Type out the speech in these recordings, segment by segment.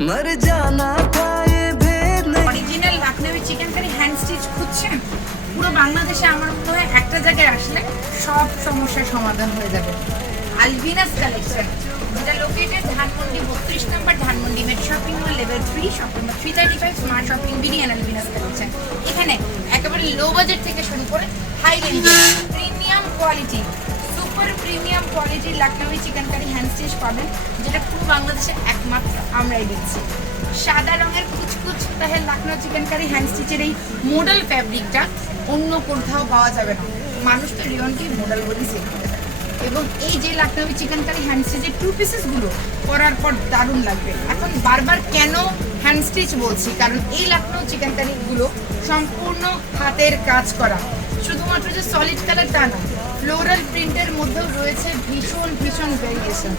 मर जाना था ये भेद नहीं। Original Lucknowi chikankari hand stitch খুঁজছেন? পুরো বাংলাদেশে আমার মনে হয় একটা জায়গায় আসলে সব সমস্যার সমাধান হয়ে যাবে। আলভিনাস কালেকশন, যেটা লোকেটেড ধানমন্ডি 32 নম্বর ধানমন্ডি মেট শপিং মল লেভেল 3 শপ নম্বর 335 স্মার্ট শপিং বিডি অ্যান্ড আলভিনাস কালেকশন। এখানে একেবারে লো বাজেট থেকে শুরু করে হাই রেঞ্জের প্রিমিয়াম কোয়ালিটি, সুপার প্রিমিয়াম কোয়ালিটির Lucknowi chikankari hand stitch পাবেন, যেটা পুরো বাংলাদেশে একমাত্র আমরাই দিচ্ছি। সাদা রঙের কুচকুচ তাহের লখনউ চিকেন কারি হ্যান্ড স্টিচের এই মডেল ফ্যাব্রিকটা অন্য কোথাও পাওয়া যাবে না। মানুষ তো রিয়নকে মডেল বলি সেল করে দেয়। এবং এই যে লখনউই চিকেন কারি হ্যান্ড স্টিচের টু পিসেসগুলো পরার পর দারুণ লাগবে। এখন বারবার কেন হ্যান্ড স্টিচ বলছি, কারণ এই লখনউ চিকেন কারিগুলো সম্পূর্ণ হাতের কাজ করা, শুধুমাত্র যে সলিড কালার তা না, ফ্লোরাল প্রিন্টের মধ্যেও রয়েছে ভীষণ ভীষণ ভেরিয়েশন।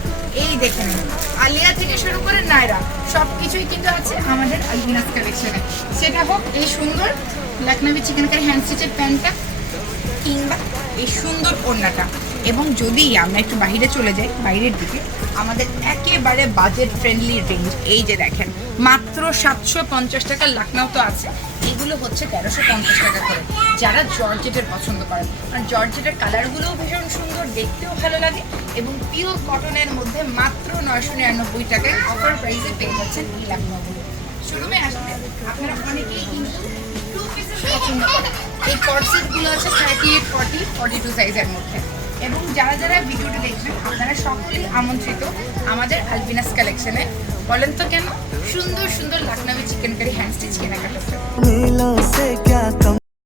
এই দেখে নিন, আলিয়া থেকে শুরু করে নায়রা সব কিছুই কিন্তু আছে আমাদের আলভিনাস কালেকশনে। সেটা হোক এই সুন্দর লখনউই চিকেন কারি হ্যান্ড স্টিচের প্যান্টটা কিংবা এই সুন্দর ওড়নাটা। এবং যদি আমরা একটু বাইরে চলে যাই, বাইরের দিকে আমাদের একেবারে বাজেট ফ্রেন্ডলি রেঞ্জ, এই যে দেখেন মাত্র 750 টাকা লখনউ তো আছে, এগুলো হচ্ছে 1350 টাকা করে। যারা জর্জেটের পছন্দ করেন, আর জর্জেটের কালারগুলোও ভীষণ সুন্দর, দেখতেও ভালো লাগে, এবং পিওর কটনের মধ্যে মাত্র 999 টাকায় অফার প্রাইসে পেয়ে যাচ্ছেন এই লখনউগুলো। শোরুমে আসলে আপনারা অনেকেই কিন্তু টু পিসেস পছন্দ করেন। এই কর্সেটগুলো আছে 38, 40, 42 সাইজের মধ্যে। এবং যারা যারা ভিডিওটি দেখবেন আপনারা সকলেই আমন্ত্রিত আমাদের আলভিনাস কালেকশনে। বলেন তো কেন? সুন্দর সুন্দর লখনউই চিকেন কারি হ্যান্ড স্টিচ কেনাকাটা।